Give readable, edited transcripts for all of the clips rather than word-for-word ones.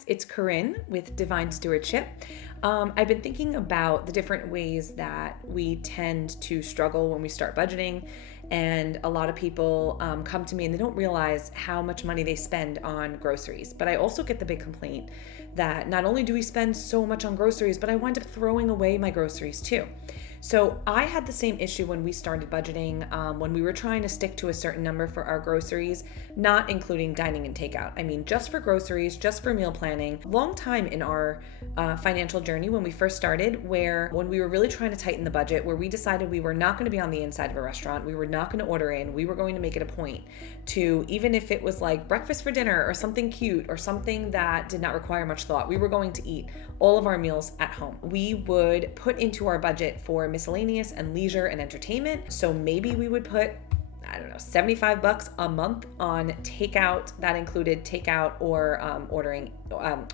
guys, it's Corinne with Divine Stewardship. I've been thinking about the different ways that we tend to struggle when we start budgeting, and a lot of people come to me and they don't realize how much money they spend on groceries. But I also get the big complaint that not only do we spend so much on groceries, but I wind up throwing away my groceries too. So I had the same issue when we started budgeting, when we were trying to stick to a certain number for our groceries, not including dining and takeout. I mean, just for groceries, just for meal planning. Long time in our financial journey when we first started, when we were really trying to tighten the budget, where we decided we were not going to be on the inside of a restaurant, we were not going to order in, we were going to make it a point to, even if it was like breakfast for dinner or something cute or something that did not require much thought, we were going to eat all of our meals at home. We would put into our budget for miscellaneous and leisure and entertainment. So maybe we would put, $75 a month on takeout. That included takeout or ordering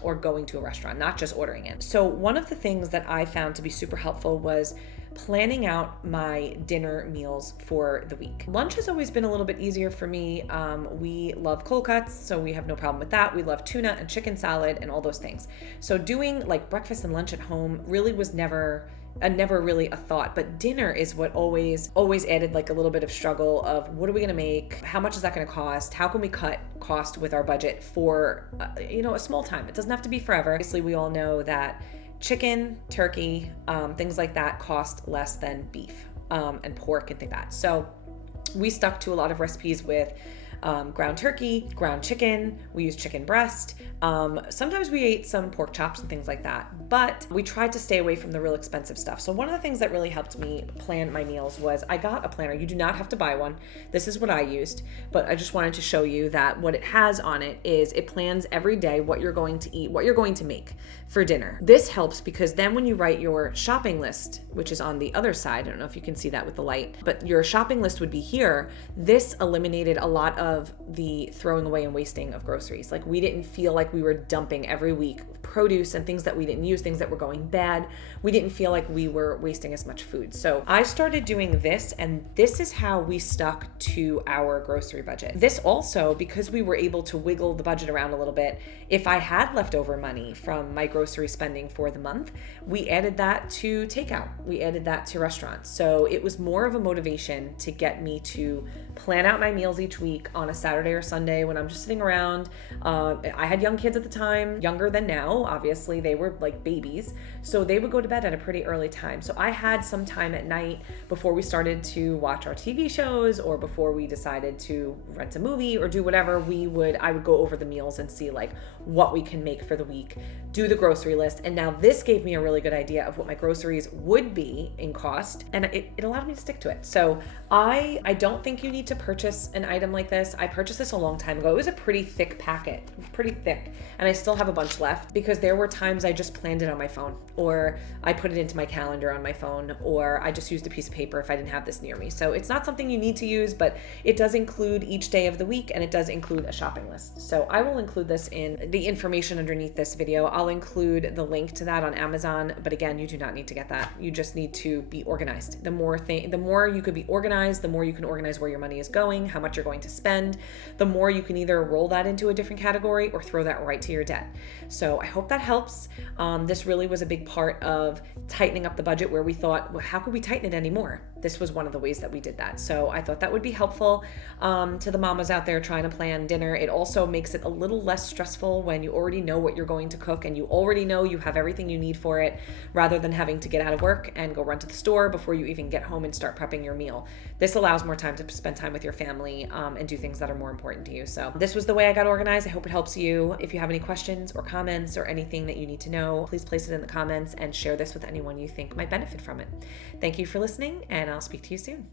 or going to a restaurant, not just ordering in. So one of the things that I found to be super helpful was planning out my dinner meals for the week. Lunch has always been a little bit easier for me. We love cold cuts, so we have no problem with that. We love tuna and chicken salad and all those things. So doing like breakfast and lunch at home really was never really a thought, but dinner is what always added like a little bit of struggle of what are we going to make? How much is that going to cost? How can we cut cost with our budget for, a small time? It doesn't have to be forever. Obviously, we all know that chicken, turkey, things like that cost less than beef and pork and things like that. So we stuck to a lot of recipes with ground turkey, ground chicken, we use chicken breast. Sometimes we ate some pork chops and things like that, but we tried to stay away from the real expensive stuff. So one of the things that really helped me plan my meals was I got a planner. You do not have to buy one. This is what I used, but I just wanted to show you that what it has on it is it plans every day what you're going to eat, what you're going to make for dinner. This helps because then when you write your shopping list, which is on the other side, I don't know if you can see that with the light, but your shopping list would be here. This eliminated a lot of the throwing away and wasting of groceries. Like we didn't feel like we were dumping every week produce and things that we didn't use, things that were going bad. We didn't feel like we were wasting as much food. So I started doing this, and this is how we stuck to our grocery budget. This also, because we were able to wiggle the budget around a little bit, if I had leftover money from my grocery spending for the month, we added that to takeout. We added that to restaurants. So it was more of a motivation to get me to plan out my meals each week on a Saturday or Sunday when I'm just sitting around. I had young kids at the time, younger than now. Obviously, they were like babies. So they would go to bed at a pretty early time. So I had some time at night before we started to watch our TV shows or before we decided to rent a movie or do whatever, I would go over the meals and see like what we can make for the week, do the grocery list. And now this gave me a really good idea of what my groceries would be in cost. And it allowed me to stick to it. So I don't think you need to purchase an item like this. I purchased this a long time ago. It was a pretty thick packet, pretty thick. And I still have a bunch left because there were times I just planned it on my phone, or I put it into my calendar on my phone, or I just used a piece of paper if I didn't have this near me. So it's not something you need to use, but it does include each day of the week, and it does include a shopping list. So I will include this in the information underneath this video. I'll include the link to that on Amazon, but again, you do not need to get that. You just need to be organized. The more you could be organized, the more you can organize where your money is going, how much you're going to spend, the more you can either roll that into a different category or throw that right to your debt. So I hope that helps. This really was a big part of tightening up the budget where we thought, well, how could we tighten it anymore? This was one of the ways that we did that. So I thought that would be helpful to the mamas out there trying to plan dinner. It also makes it a little less stressful when you already know what you're going to cook and you already know you have everything you need for it, rather than having to get out of work and go run to the store before you even get home and start prepping your meal. This allows more time to spend time with your family and do things that are more important to you. So this was the way I got organized. I hope it helps you. If you have any questions or comments or anything that you need to know, please place it in the comments and share this with anyone you think might benefit from it. Thank you for listening, and I'll speak to you soon.